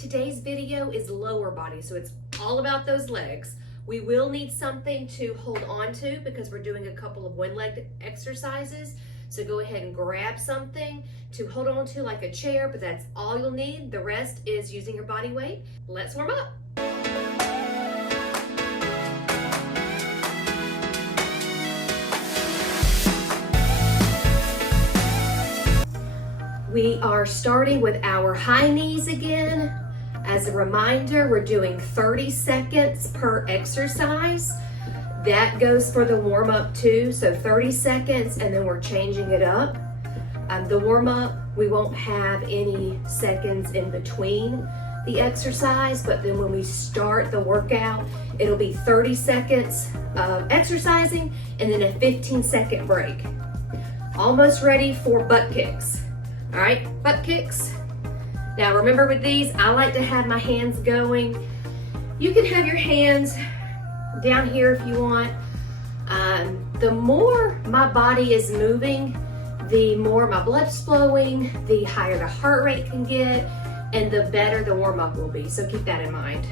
Today's video is lower body, so it's all about those legs. We will need something to hold on to because we're doing a couple of one-legged exercises. So go ahead and grab something to hold on to, like a chair, but that's all you'll need. The rest is using your body weight. Let's warm up. We are starting with our high knees again. As a reminder, we're doing 30 seconds per exercise. That goes for the warm up too, so 30 seconds and then we're changing it up. The warm up, we won't have any seconds in between the exercise, but then when we start the workout, it'll be 30 seconds of exercising and then a 15-second break. Almost ready for butt kicks. All right, butt kicks. Now remember with these, I like to have my hands going. You can have your hands down here if you want. The more my body is moving, the more my blood's flowing, the higher the heart rate can get, and the better the warm up will be. So keep that in mind.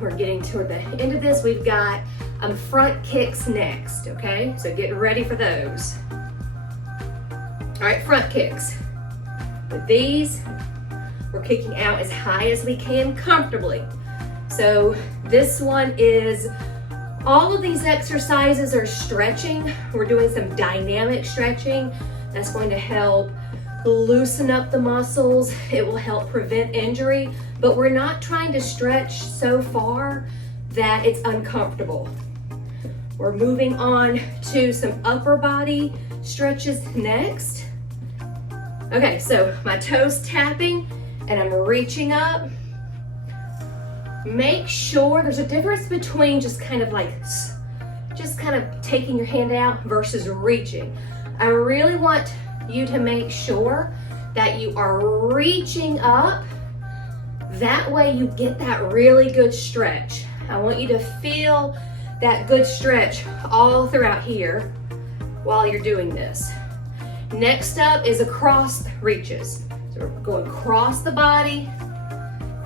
We're getting toward the end of this. We've got front kicks next, okay? So get ready for those. All right, front kicks. With these, we're kicking out as high as we can comfortably. So this one is, all of these exercises are stretching. We're doing some dynamic stretching. That's going to help loosen up the muscles. It will help prevent injury, but we're not trying to stretch so far that it's uncomfortable. We're moving on to some upper body stretches next. Okay, so my toes tapping and I'm reaching up. Make sure there's a difference between just kind of taking your hand out versus reaching. I really want you to make sure that you are reaching up. That way you get that really good stretch. I want you to feel that good stretch all throughout here while you're doing this. Next up is across reaches. So we're going across the body,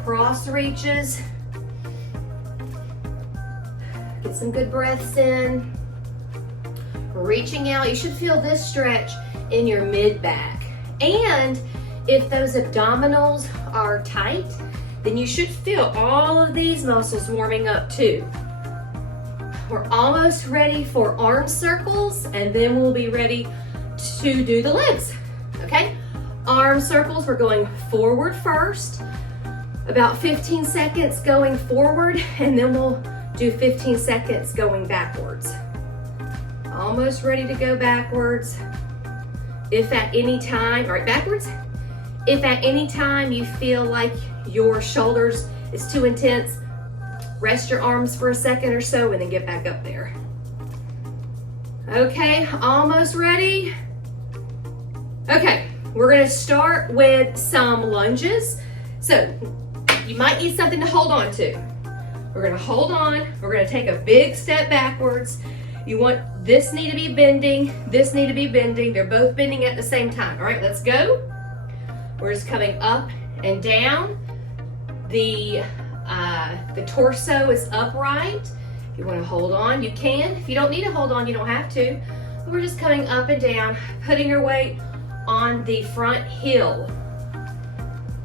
cross reaches. Get some good breaths in. Reaching out, you should feel this stretch in your mid-back. And if those abdominals are tight, then you should feel all of these muscles warming up too. We're almost ready for arm circles, and then we'll be ready to do the legs, okay? Arm circles, we're going forward first, about 15 seconds going forward, and then we'll do 15 seconds going backwards. Almost ready to go backwards. If at any time, all right, backwards. If at any time you feel like your shoulders is too intense, rest your arms for a second or so and then get back up there. Okay, almost ready. Okay, we're gonna start with some lunges. So you might need something to hold on to. We're gonna hold on, we're gonna take a big step backwards. You want this knee to be bending, this knee to be bending. They're both bending at the same time. All right, let's go. We're just coming up and down. The torso is upright. If you wanna hold on, you can. If you don't need to hold on, you don't have to. But we're just coming up and down, putting your weight on the front heel.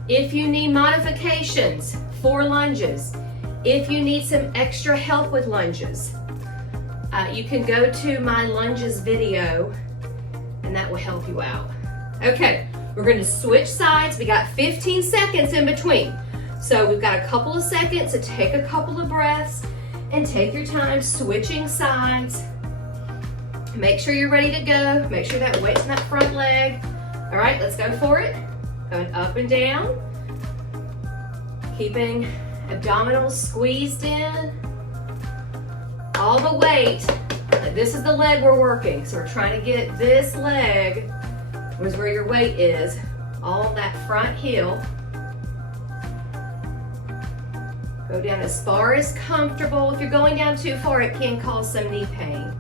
If you need modifications for lunges, if you need some extra help with lunges, you can go to my lunges video and that will help you out. Okay, we're going to switch sides. We got 15 seconds in between. So we've got a couple of seconds to take a couple of breaths and take your time switching sides. Make sure you're ready to go. Make sure that weight's in that front leg. All right, let's go for it. Going up and down. Keeping abdominals squeezed in. All the weight. This is the leg we're working. So we're trying to get this leg, was where your weight is, all that front heel. Go down as far as comfortable. If you're going down too far, it can cause some knee pain.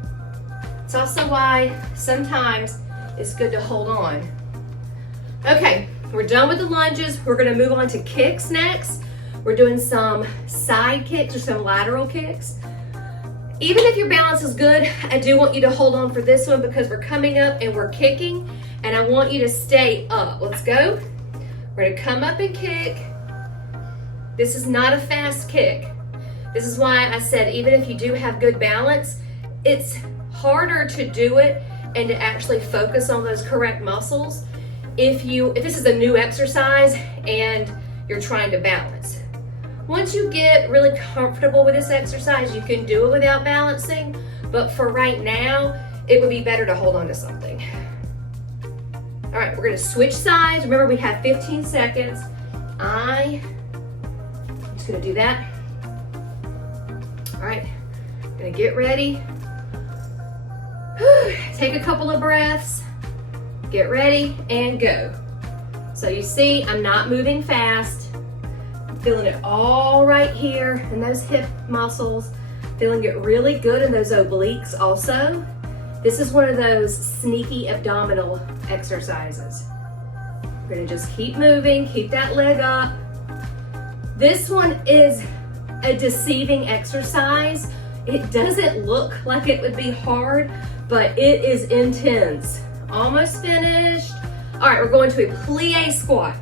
It's also why sometimes it's good to hold on. Okay, we're done with the lunges. We're gonna move on to kicks next. We're doing some side kicks or some lateral kicks. Even if your balance is good, I do want you to hold on for this one because we're coming up and we're kicking, and I want you to stay up. Let's go. We're gonna come up and kick. This is not a fast kick. This is why I said even if you do have good balance, it's harder to do it and to actually focus on those correct muscles if this is a new exercise and you're trying to balance. Once you get really comfortable with this exercise, you can do it without balancing, but for right now, it would be better to hold on to something. All right, we're gonna switch sides. Remember, we have 15 seconds. I'm just gonna do that. All right, gonna get ready. Take a couple of breaths, get ready, and go. So you see, I'm not moving fast. Feeling it all right here in those hip muscles. Feeling it really good in those obliques also. This is one of those sneaky abdominal exercises. We're gonna just keep moving, keep that leg up. This one is a deceiving exercise. It doesn't look like it would be hard, but it is intense. Almost finished. All right, we're going to a plie squat.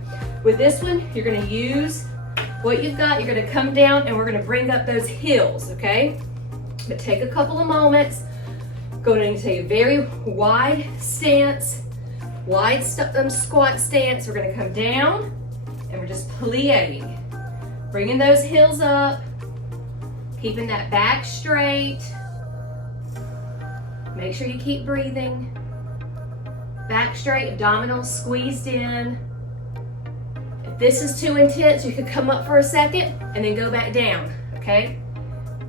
With this one, you're gonna use what you've got. You're gonna come down and we're gonna bring up those heels, okay? But take a couple of moments. Go into a very wide stance, squat stance. We're gonna come down and we're just plieing. Bringing those heels up, keeping that back straight. Make sure you keep breathing. Back straight, abdominals squeezed in. If this is too intense, you could come up for a second and then go back down, okay?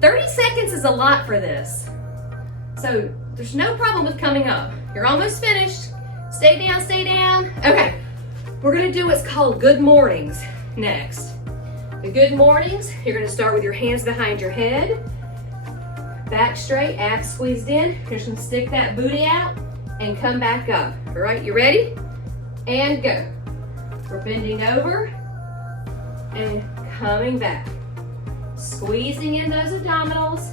30 seconds is a lot for this. So there's no problem with coming up. You're almost finished. Stay down, stay down. Okay, we're gonna do what's called good mornings next. The good mornings, you're gonna start with your hands behind your head, back straight, abs squeezed in. You're just gonna stick that booty out and come back up. All right, you ready? And go. We're bending over and coming back. Squeezing in those abdominals,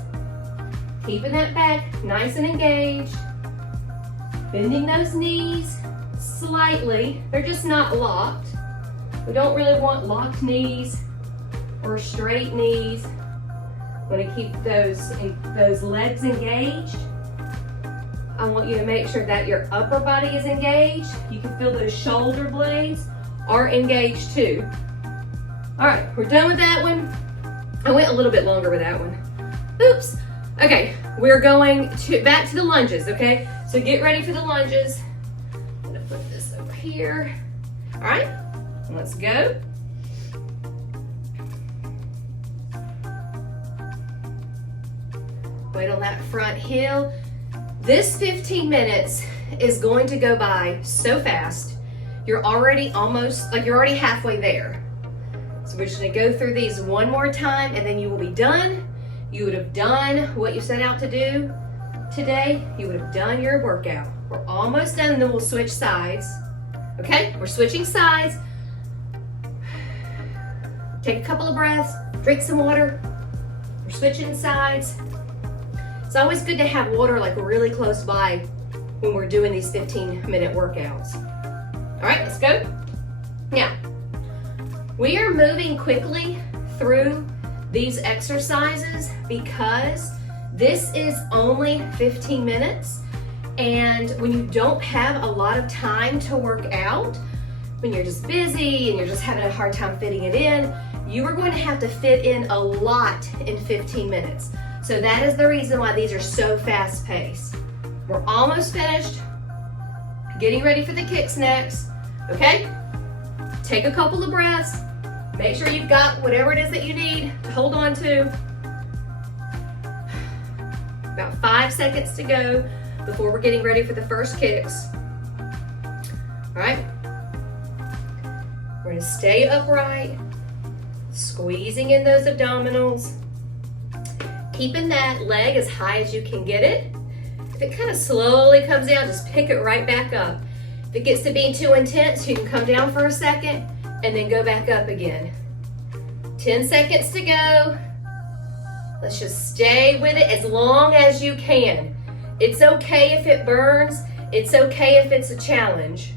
keeping that back nice and engaged. Bending those knees slightly. They're just not locked. We don't really want locked knees or straight knees. Want to keep those legs engaged. I want you to make sure that your upper body is engaged. You can feel those shoulder blades are engaged too. All right, we're done with that one. I went a little bit longer with that one. Oops. Okay, we're going back to the lunges, okay? So get ready for the lunges. I'm gonna put this over here. All right, let's go. Wait on that front heel. This 15 minutes is going to go by so fast. You're already halfway there. So we're just gonna go through these one more time and then you will be done. You would have done what you set out to do today. You would have done your workout. We're almost done and then we'll switch sides. Okay, we're switching sides. Take a couple of breaths, drink some water. We're switching sides. It's always good to have water like really close by when we're doing these 15-minute workouts. All right, let's go. Now, we are moving quickly through these exercises because this is only 15 minutes. And when you don't have a lot of time to work out, when you're just busy and you're just having a hard time fitting it in, you are going to have to fit in a lot in 15 minutes. So that is the reason why these are so fast paced. We're almost finished. Getting ready for the kicks next, okay? Take a couple of breaths. Make sure you've got whatever it is that you need to hold on to. About 5 seconds to go before we're getting ready for the first kicks. All right? We're gonna stay upright, squeezing in those abdominals, keeping that leg as high as you can get it. If it kind of slowly comes down, just pick it right back up. If it gets to be too intense, you can come down for a second and then go back up again. 10 seconds to go. Let's just stay with it as long as you can. It's okay if it burns. It's okay if it's a challenge.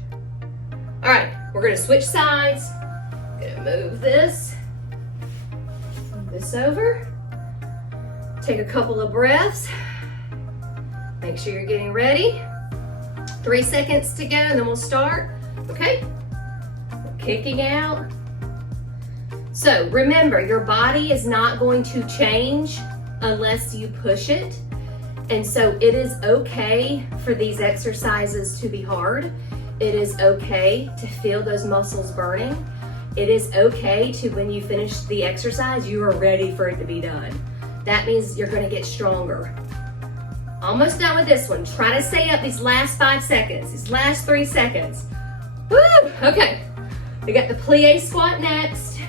All right, we're gonna switch sides. Gonna move this over. Take a couple of breaths. Make sure you're getting ready. 3 seconds to go, and then we'll start. Okay? Kicking out. So remember, your body is not going to change unless you push it. And so it is okay for these exercises to be hard. It is okay to feel those muscles burning. It is okay to, when you finish the exercise, you are ready for it to be done. That means you're gonna get stronger. Almost done with this one. Try to stay up these last 5 seconds, these last 3 seconds. Woo! Okay, we got the plie squat next.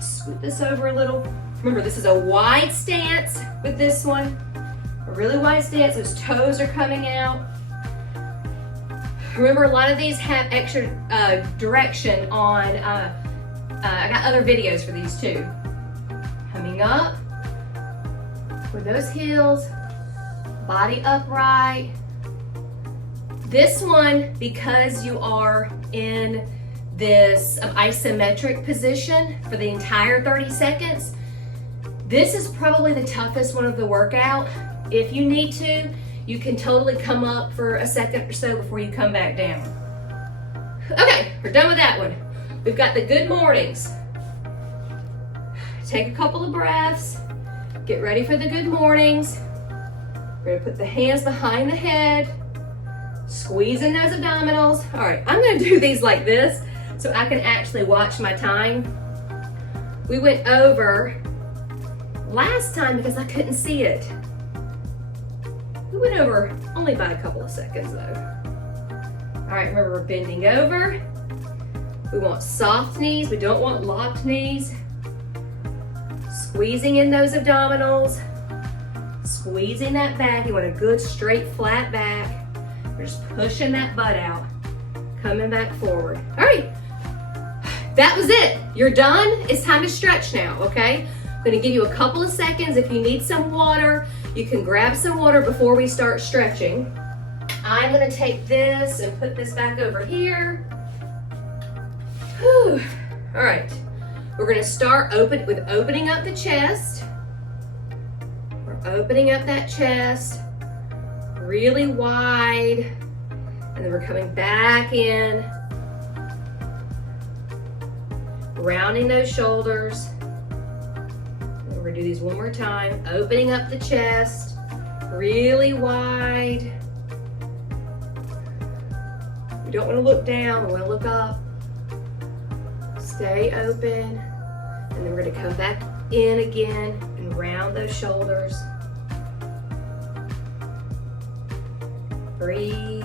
Scoot this over a little. Remember, this is a wide stance with this one. A really wide stance, those toes are coming out. Remember, a lot of these have extra direction on, I got other videos for these too. Coming up with those heels, body upright. This one, because you are in this isometric position for the entire 30 seconds, this is probably the toughest one of the workout. If you need to, you can totally come up for a second or so before you come back down. Okay, we're done with that one. We've got the good mornings. Take a couple of breaths. Get ready for the good mornings. We're gonna put the hands behind the head. Squeezing those abdominals. All right, I'm gonna do these like this so I can actually watch my time. We went over last time because I couldn't see it. We went over only by a couple of seconds though. All right, remember we're bending over. We want soft knees, we don't want locked knees. Squeezing in those abdominals. Squeezing that back. You want a good straight flat back. We're just pushing that butt out. Coming back forward. All right, that was it. You're done. It's time to stretch now, okay? I'm gonna give you a couple of seconds. If you need some water, you can grab some water before we start stretching. I'm gonna take this and put this back over here. Whew. All right, we're gonna start with opening up the chest. We're opening up that chest really wide, and then we're coming back in, rounding those shoulders. We're gonna do these one more time. Opening up the chest, really wide. We don't wanna look down, we wanna look up. Stay open. And then we're gonna come back in again and round those shoulders. Breathe.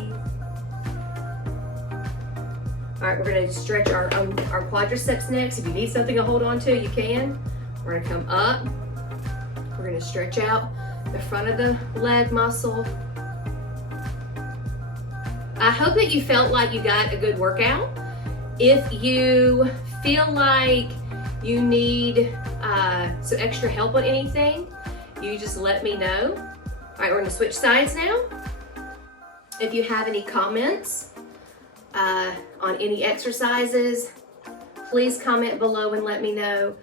All right, we're gonna stretch our quadriceps next. If you need something to hold on to, you can. We're gonna come up. We're gonna stretch out the front of the leg muscle. I hope that you felt like you got a good workout. If you feel like you need some extra help on anything, you just let me know. All right, we're gonna switch sides now. If you have any comments on any exercises, please comment below and let me know.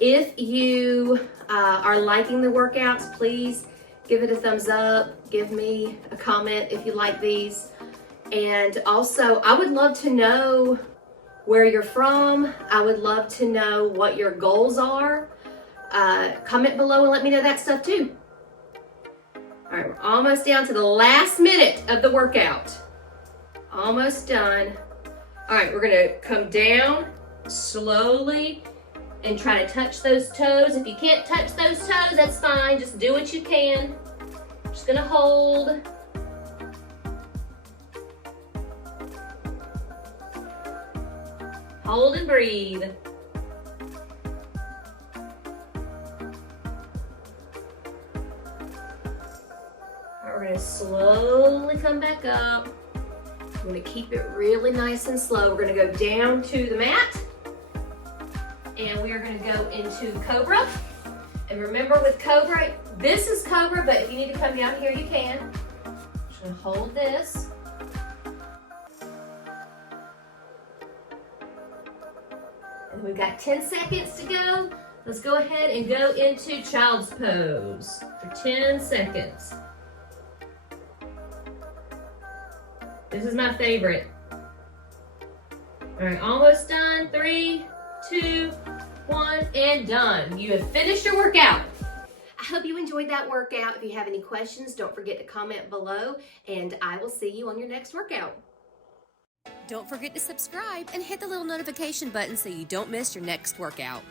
If you are liking the workouts, please give it a thumbs up. Give me a comment if you like these. And also, I would love to know where you're from. I would love to know what your goals are. Comment below and let me know that stuff too. All right, we're almost down to the last minute of the workout. Almost done. All right, we're gonna come down slowly and try to touch those toes. If you can't touch those toes, that's fine. Just do what you can. Just gonna hold. Hold and breathe. We're gonna slowly come back up. I'm gonna keep it really nice and slow. We're gonna go down to the mat, and we are gonna go into Cobra. And remember with Cobra, this is Cobra, but if you need to come down here, you can. Just gonna hold this. And we've got 10 seconds to go. Let's go ahead and go into child's pose for 10 seconds. This is my favorite. All right, almost done. 3, 2, 1, and done. You have finished your workout. I hope you enjoyed that workout. If you have any questions, don't forget to comment below, and I will see you on your next workout. Don't forget to subscribe and hit the little notification button so you don't miss your next workout.